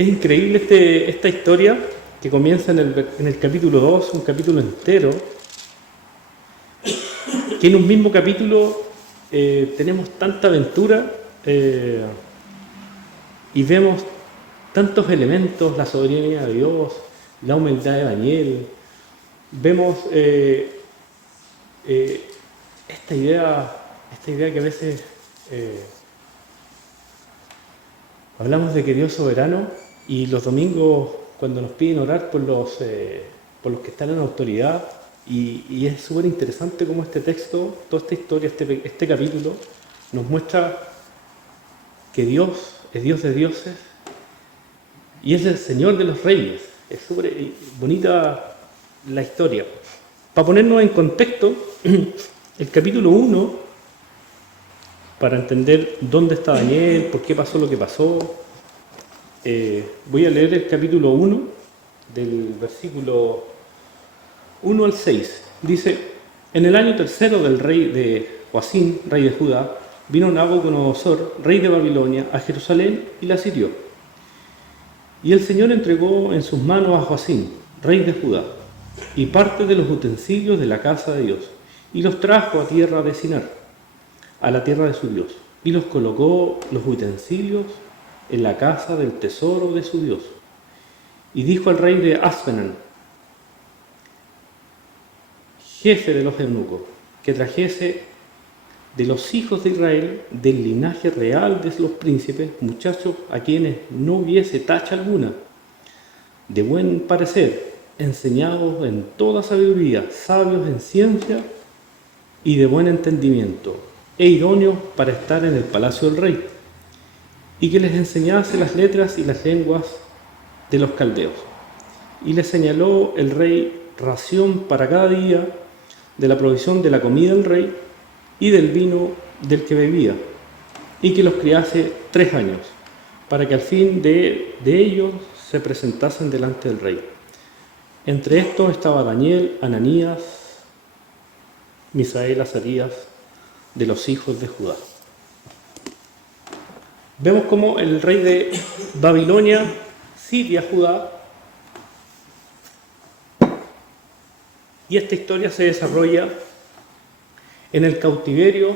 Es increíble esta historia que comienza en el capítulo 2, un capítulo entero, que en un mismo capítulo tenemos tanta aventura y vemos tantos elementos, la soberanía de Dios, la humildad de Daniel, vemos esta idea que a veces hablamos de que Dios es soberano y los domingos cuando nos piden orar por los que están en autoridad y es súper interesante cómo este texto, toda esta historia, este capítulo nos muestra que Dios es Dios de dioses y es el Señor de los reyes. Es súper bonita la historia. Para ponernos en contexto, el capítulo 1, para entender dónde está Daniel, por qué pasó lo que pasó, voy a leer el capítulo 1, del versículo 1 al 6. Dice: en el año tercero del rey de Joacín, rey de Judá, vino Nabucodonosor, rey de Babilonia, a Jerusalén y la sitió. Y el Señor entregó en sus manos a Joacín, rey de Judá, y parte de los utensilios de la casa de Dios, y los trajo a tierra de Sinar, a la tierra de su Dios, y los colocó los utensilios en la casa del tesoro de su Dios. Y dijo al rey de Aspenán, jefe de los eunucos, que trajese de los hijos de Israel, del linaje real de los príncipes, muchachos a quienes no hubiese tacha alguna, de buen parecer, enseñados en toda sabiduría, sabios en ciencia y de buen entendimiento, e idóneos para estar en el palacio del rey, y que les enseñase las letras y las lenguas de los caldeos. Y les señaló el rey ración para cada día de la provisión de la comida del rey y del vino del que bebía, y que los criase 3 años, para que al fin de ellos se presentasen delante del rey. Entre estos estaba Daniel, Ananías, Misael, Azarías, de los hijos de Judá. Vemos cómo el rey de Babilonia siria Judá, y esta historia se desarrolla en el cautiverio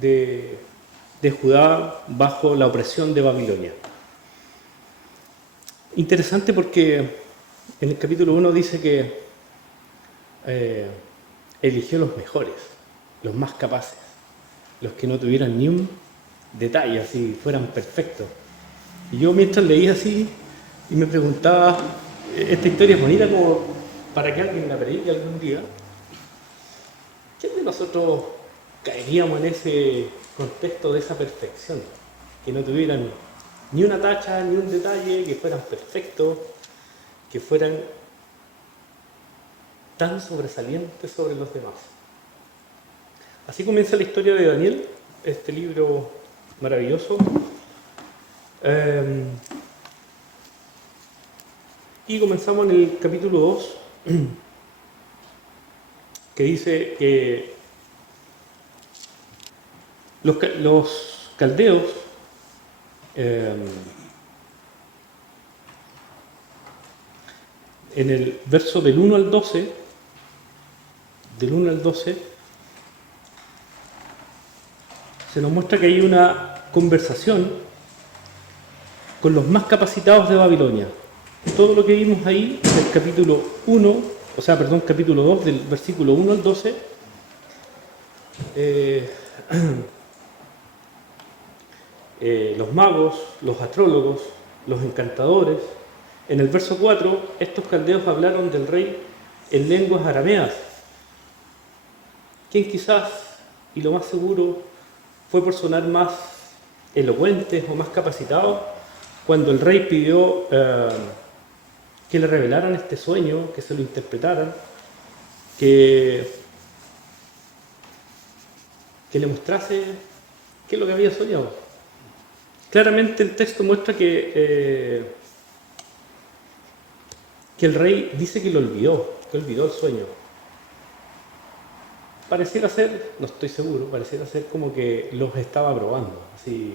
de Judá bajo la opresión de Babilonia. Interesante porque en el capítulo 1 dice que eligió los mejores, los más capaces, los que no tuvieran ni un detalle, así fueran perfectos. Y yo mientras leía así y me preguntaba, esta historia es bonita como para que alguien la predique algún día. ¿Quién de nosotros caeríamos en ese contexto de esa perfección? Que no tuvieran ni una tacha, ni un detalle, que fueran perfectos, que fueran tan sobresalientes sobre los demás. Así comienza la historia de Daniel, este libro maravilloso. Y comenzamos en el capítulo 2, que dice que los caldeos en el verso del 1 al 12, se nos muestra que hay una conversación con los más capacitados de Babilonia. Todo lo que vimos ahí, del capítulo 2, del versículo 1 al 12, los magos, los astrólogos, los encantadores. En el verso 4, estos caldeos hablaron del rey en lenguas arameas. Quien quizás, y lo más seguro, fue por sonar más elocuentes o más capacitados, cuando el rey pidió que le revelaran este sueño, que se lo interpretaran, que le mostrase qué es lo que había soñado. Claramente el texto muestra que el rey dice que olvidó el sueño. Pareciera ser, no estoy seguro, pareciera ser como que los estaba probando. Así,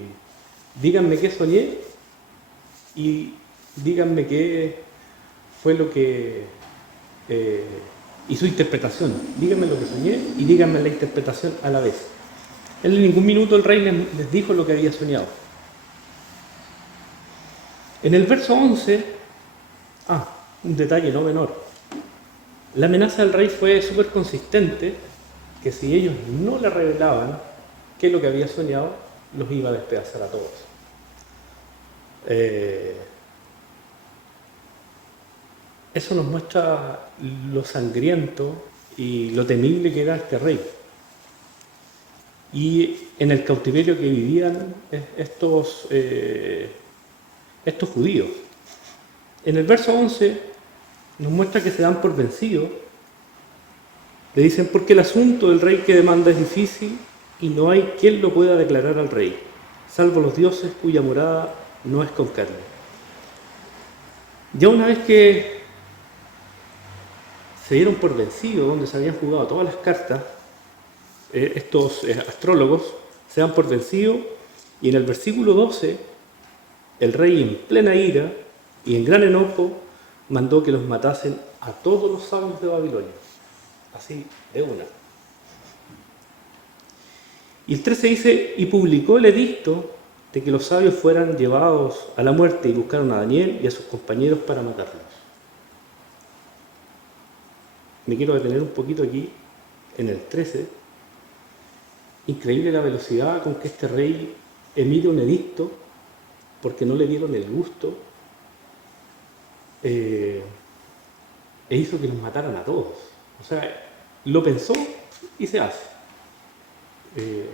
díganme qué soñé y díganme qué fue lo que... y su interpretación. Díganme lo que soñé y díganme la interpretación a la vez. En ningún minuto el rey les dijo lo que había soñado. En el verso 11, un detalle no menor. La amenaza del rey fue súper consistente, que si ellos no le revelaban qué es lo que había soñado, los iba a despedazar a todos. Eso nos muestra lo sangriento y lo temible que era este rey. Y en el cautiverio que vivían estos judíos. En el verso 11 nos muestra que se dan por vencidos. Le dicen, porque el asunto del rey que demanda es difícil y no hay quien lo pueda declarar al rey, salvo los dioses cuya morada no es con carne. Ya una vez que se dieron por vencidos, donde se habían jugado todas las cartas, estos astrólogos se dan por vencidos, y en el versículo 12 el rey, en plena ira y en gran enojo, mandó que los matasen a todos los sabios de Babilonia, así de una. Y el 13 dice, y publicó el edicto de que los sabios fueran llevados a la muerte, y buscaron a Daniel y a sus compañeros para matarlos. Me quiero detener un poquito aquí en el 13. Increíble la velocidad con que este rey emite un edicto porque no le dieron el gusto e hizo que los mataran a todos. O sea, lo pensó y se hace.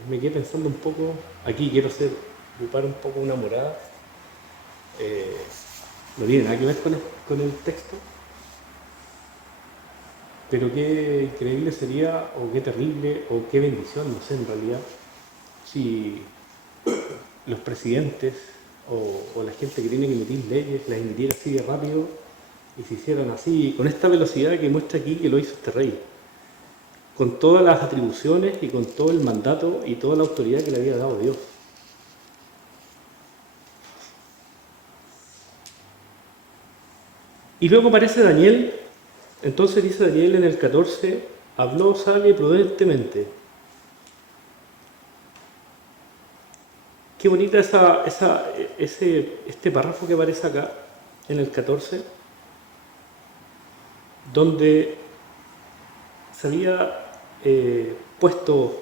Me quedé pensando un poco, aquí quiero ocupar un poco una morada. No tiene nada que ver con el texto, pero qué increíble sería, o qué terrible, o qué bendición, no sé en realidad, si los presidentes o la gente que tiene que emitir leyes las emitiera así de rápido y se hicieran así, con esta velocidad que muestra aquí que lo hizo este rey, con todas las atribuciones y con todo el mandato y toda la autoridad que le había dado Dios. Y luego aparece Daniel. Entonces dice Daniel en el 14, habló sabia y prudentemente. Qué bonita este párrafo que aparece acá, en el 14, donde se había puesto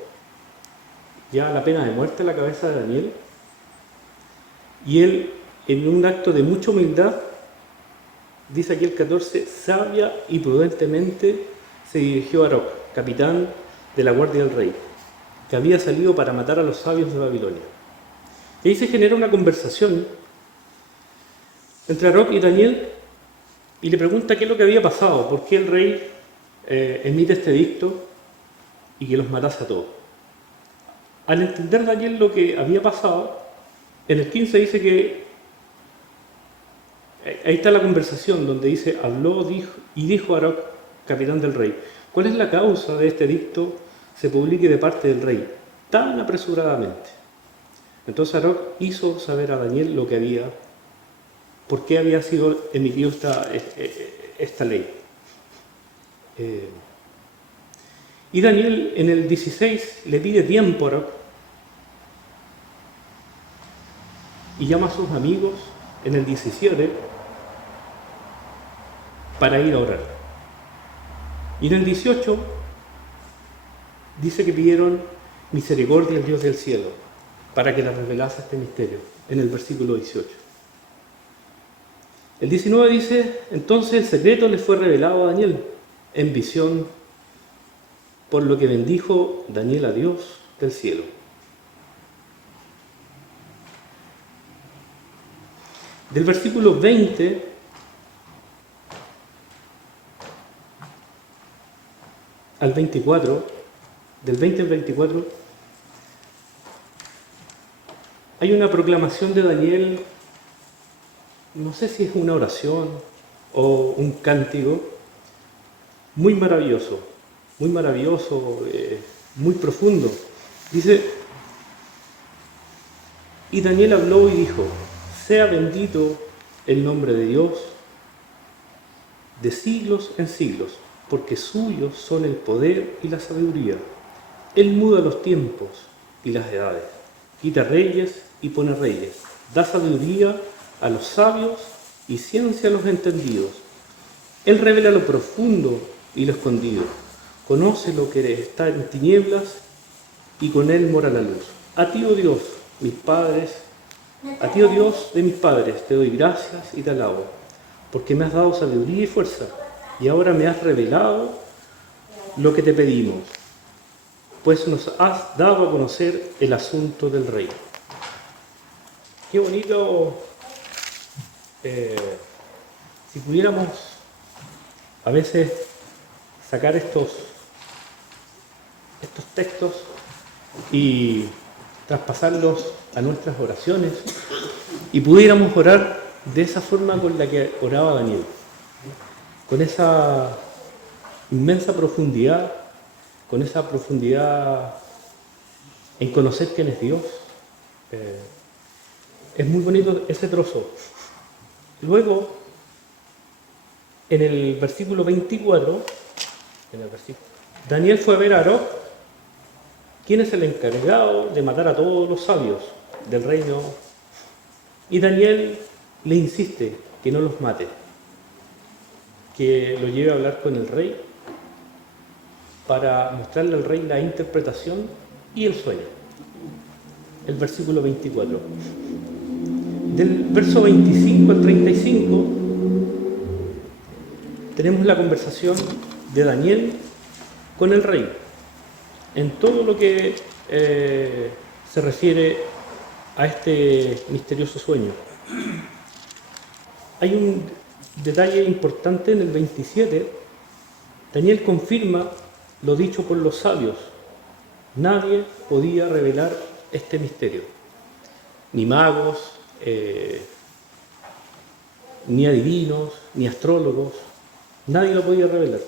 ya la pena de muerte en la cabeza de Daniel, y él, en un acto de mucha humildad, dice aquí el 14, sabia y prudentemente se dirigió a Aroc, capitán de la guardia del rey, que había salido para matar a los sabios de Babilonia. Y ahí se genera una conversación entre Aroc y Daniel, y le pregunta qué es lo que había pasado, por qué el rey emite este edicto y que los matase a todos. Al entender Daniel lo que había pasado, en el 15 dice que ahí está la conversación donde dice, habló dijo Aroc, capitán del rey, ¿cuál es la causa de este edicto se publique de parte del rey tan apresuradamente? Entonces Aroc hizo saber a Daniel lo que había, por qué había sido emitido esta ley. Y Daniel en el 16 le pide tiempo a Aroc y llama a sus amigos en el 17 para ir a orar. Y en el 18 dice que pidieron misericordia al Dios del cielo para que les revelase este misterio, en el versículo 18. El 19 dice, entonces el secreto le fue revelado a Daniel en visión, por lo que bendijo Daniel a Dios del cielo. Del versículo 20 al 24, del 20 al 24, hay una proclamación de Daniel, no sé si es una oración o un cántico, muy maravilloso, muy profundo. Dice, y Daniel habló y dijo, sea bendito el nombre de Dios de siglos en siglos, porque suyos son el poder y la sabiduría. Él muda los tiempos y las edades, quita reyes y pone reyes, da sabiduría a los sabios y ciencia a los entendidos. Él revela lo profundo y lo escondido, conoce lo que está en tinieblas y con él mora la luz. A ti, oh Dios, mis padres, a ti, oh Dios de mis padres, te doy gracias y te alabo, porque me has dado sabiduría y fuerza, y ahora me has revelado lo que te pedimos, pues nos has dado a conocer el asunto del rey. Qué bonito, si pudiéramos a veces sacar estos textos y traspasarlos a nuestras oraciones y pudiéramos orar de esa forma con la que oraba Daniel, con esa inmensa profundidad, con esa profundidad en conocer quién es Dios. Es muy bonito ese trozo. Luego, en el versículo 24, Daniel fue a ver a Aroc, quien es el encargado de matar a todos los sabios del reino, y Daniel le insiste que no los mate, que lo lleve a hablar con el rey para mostrarle al rey la interpretación y el sueño. El versículo 24. Del verso 25 al 35 tenemos la conversación de Daniel con el rey en todo lo que se refiere a este misterioso sueño. Hay un detalle importante en el 27. Daniel confirma lo dicho por los sabios. Nadie podía revelar este misterio, ni magos, ni adivinos, ni astrólogos. Nadie lo podía revelar,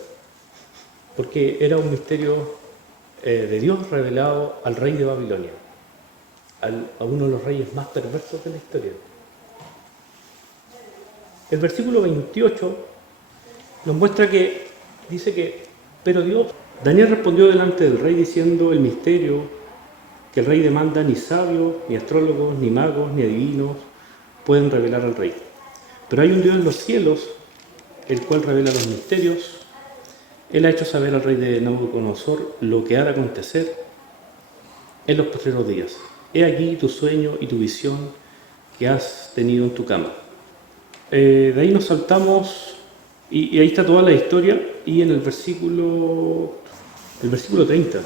porque era un misterio de Dios revelado al rey de Babilonia, a uno de los reyes más perversos de la historia. El versículo 28 nos muestra que, dice que, pero Dios, Daniel respondió delante del rey diciendo el misterio que el rey demanda, ni sabios, ni astrólogos, ni magos, ni adivinos pueden revelar al rey. Pero hay un Dios en los cielos, el cual revela los misterios. Él ha hecho saber al rey de Nabucodonosor lo que ha de acontecer en los postreros días. He aquí tu sueño y tu visión que has tenido en tu cama. De ahí nos saltamos, y ahí está toda la historia, y en el versículo 30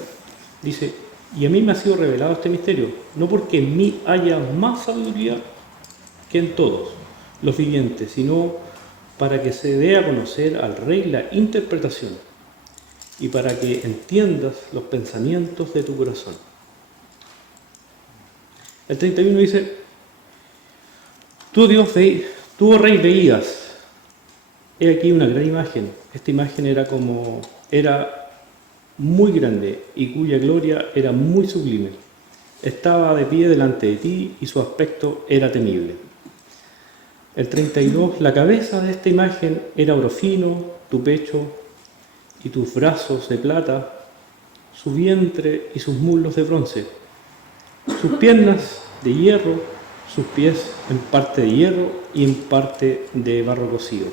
dice: y a mí me ha sido revelado este misterio, no porque en mí haya más sabiduría que en todos los vivientes, sino para que se dé a conocer al rey la interpretación y para que entiendas los pensamientos de tu corazón. El 31 dice: tú, Dios, tú, oh rey, veías. He aquí una gran imagen. Esta imagen era muy grande y cuya gloria era muy sublime. Estaba de pie delante de ti y su aspecto era temible. El 32, la cabeza de esta imagen era oro fino, tu pecho y tus brazos de plata, su vientre y sus muslos de bronce, sus piernas de hierro, sus pies en parte de hierro y en parte de barro cocido.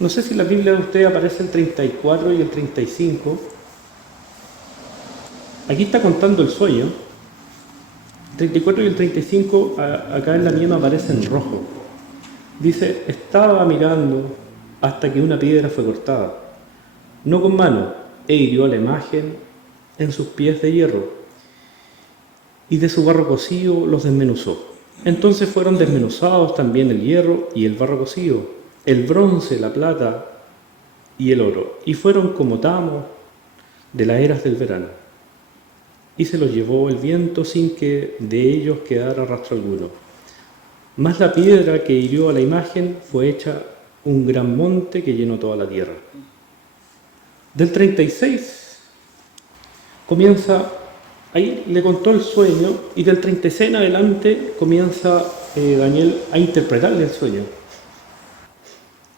No sé si en la Biblia de usted aparece el 34 y el 35. Aquí está contando el sueño. El 34 y el 35, acá en la mía me aparece en rojo. Dice: estaba mirando hasta que una piedra fue cortada, no con mano, e hirió a la imagen en sus pies de hierro, y de su barro cocido los desmenuzó. Entonces fueron desmenuzados también el hierro y el barro cocido, el bronce, la plata y el oro, y fueron como tamo de las eras del verano. Y se los llevó el viento sin que de ellos quedara rastro alguno. Mas la piedra que hirió a la imagen fue hecha un gran monte que llenó toda la tierra. Del 36 comienza, ahí le contó el sueño, y del 36 en adelante comienza Daniel a interpretarle el sueño.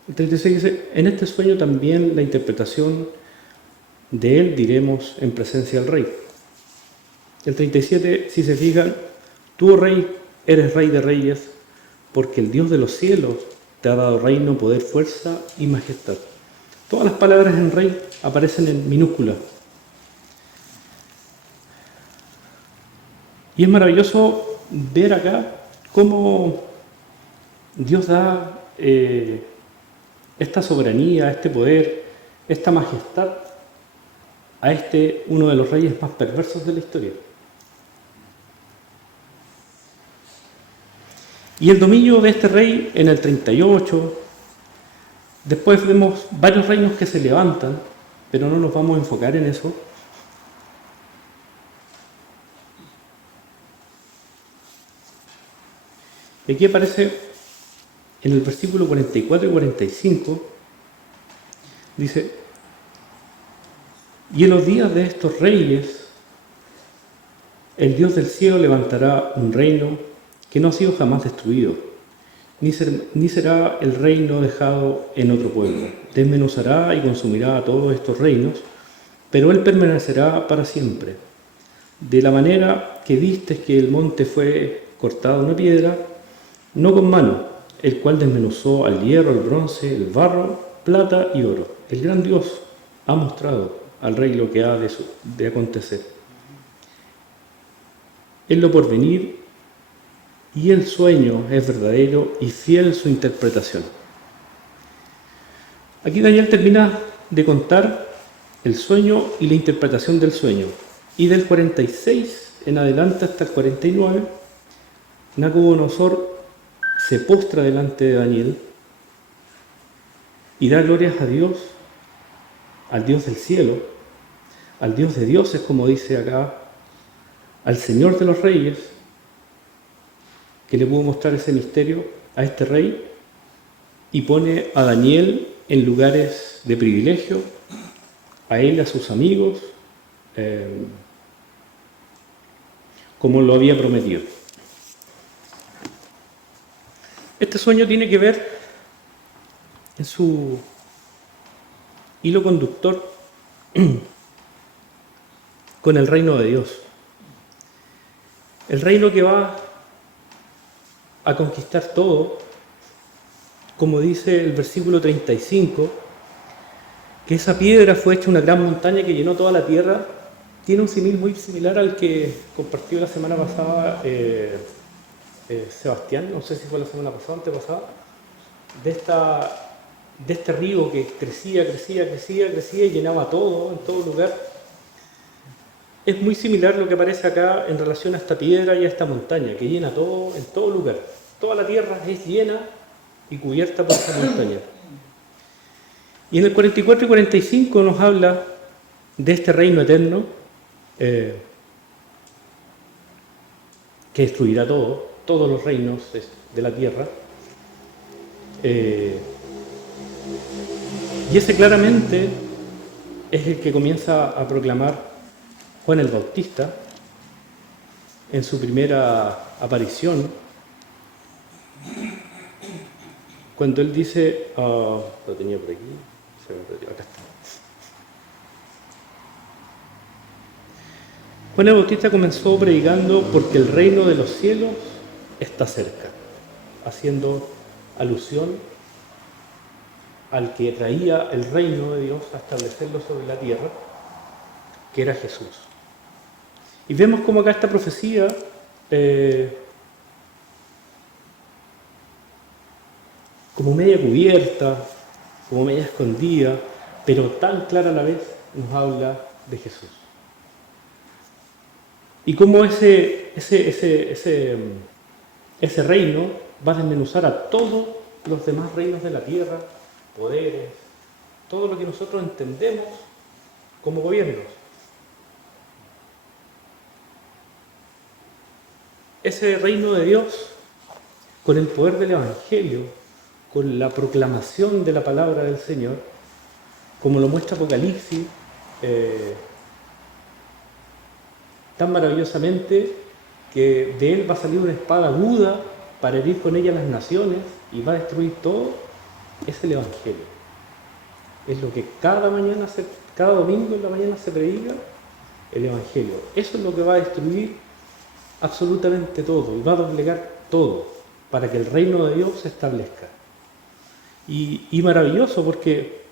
El 36 dice, en este sueño también la interpretación de él diremos en presencia del rey. El 37, si se fijan, tú, oh rey, eres rey de reyes, porque el Dios de los cielos te ha dado reino, poder, fuerza y majestad. Todas las palabras en rey aparecen en minúsculas. Y es maravilloso ver acá cómo Dios da esta soberanía, este poder, esta majestad a uno de los reyes más perversos de la historia. Y el dominio de este rey en el 38, después vemos varios reinos que se levantan, pero no nos vamos a enfocar en eso. Y aquí aparece en el versículo 44 y 45, dice, y en los días de estos reyes, el Dios del cielo levantará un reino que no ha sido jamás destruido, ni será el reino dejado en otro pueblo. Desmenuzará y consumirá a todos estos reinos, pero él permanecerá para siempre. De la manera que vistes que el monte fue cortado una piedra, no con mano, el cual desmenuzó al hierro, al bronce, el barro, plata y oro. El gran Dios ha mostrado al rey lo que ha de acontecer. En lo porvenir, y el sueño es verdadero y fiel su interpretación. Aquí Daniel termina de contar el sueño y la interpretación del sueño. Y del 46 en adelante hasta el 49, Nabucodonosor se postra delante de Daniel y da glorias a Dios, al Dios del cielo, al Dios de dioses, como dice acá, al Señor de los reyes, que le pudo mostrar ese misterio a este rey, y pone a Daniel en lugares de privilegio, a él y a sus amigos, como lo había prometido. Este sueño tiene que ver en su hilo conductor con el reino de Dios. El reino que va a conquistar todo, como dice el versículo 35, que esa piedra fue hecha una gran montaña que llenó toda la tierra. Tiene un símil muy similar al que compartió la semana pasada Sebastián, no sé si fue la semana pasada o antepasada, de este río que crecía y llenaba todo, en todo lugar. Es muy similar lo que aparece acá en relación a esta piedra y a esta montaña, que llena todo, en todo lugar. Toda la tierra es llena y cubierta por esta montaña. Y en el 44 y 45 nos habla de este reino eterno que destruirá todos los reinos de la tierra. Y ese claramente es el que comienza a proclamar Juan el Bautista en su primera aparición, cuando él dice, lo tenía por aquí, se me perdió, acá está. Juan el Bautista comenzó predicando porque el reino de los cielos está cerca, haciendo alusión al que traía el reino de Dios a establecerlo sobre la tierra, que era Jesús. Y vemos cómo acá esta profecía como media cubierta, como media escondida, pero tan clara a la vez, nos habla de Jesús. Y cómo ese reino va a desmenuzar a todos los demás reinos de la tierra, poderes, todo lo que nosotros entendemos como gobiernos. Ese reino de Dios, con el poder del Evangelio, con la proclamación de la palabra del Señor, como lo muestra Apocalipsis, tan maravillosamente, que de él va a salir una espada aguda para herir con ella las naciones y va a destruir todo, es el Evangelio. Es lo que cada domingo en la mañana se predica, el Evangelio. Eso es lo que va a destruir absolutamente todo y va a doblegar todo para que el reino de Dios se establezca. Y maravilloso porque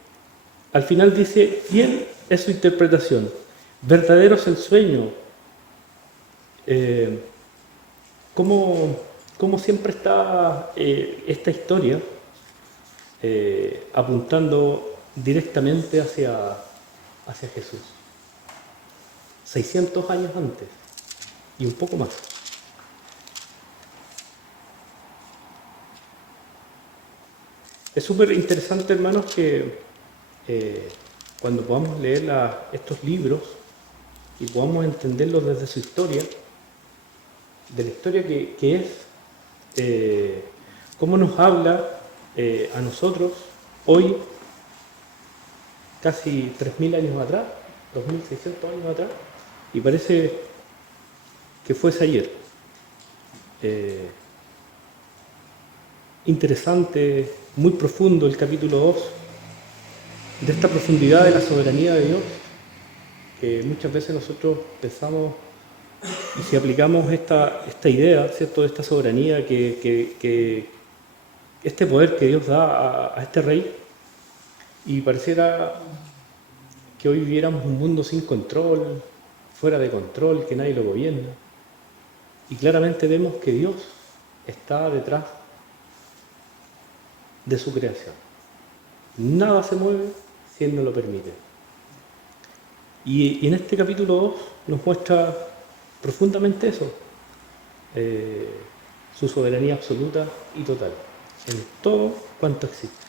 al final dice, fiel es su interpretación, verdadero es el sueño. Como siempre está esta historia apuntando directamente hacia Jesús. 600 años antes y un poco más. Es súper interesante, hermanos, que cuando podamos leer estos libros y podamos entenderlos desde su historia, de la historia que es, cómo nos habla a nosotros hoy, casi 3.000 años atrás, 2.600 años atrás, y parece que fuese ayer. Interesante, muy profundo el capítulo 2, de esta profundidad de la soberanía de Dios, que muchas veces nosotros pensamos, y si aplicamos esta idea, ¿cierto?, de esta soberanía, que este poder que Dios da a este rey, y pareciera que hoy viviéramos un mundo sin control, fuera de control, que nadie lo gobierna. Y claramente vemos que Dios está detrás de su creación. Nada se mueve si Él no lo permite. Y en este capítulo 2 nos muestra profundamente eso, su soberanía absoluta y total, en todo cuanto existe.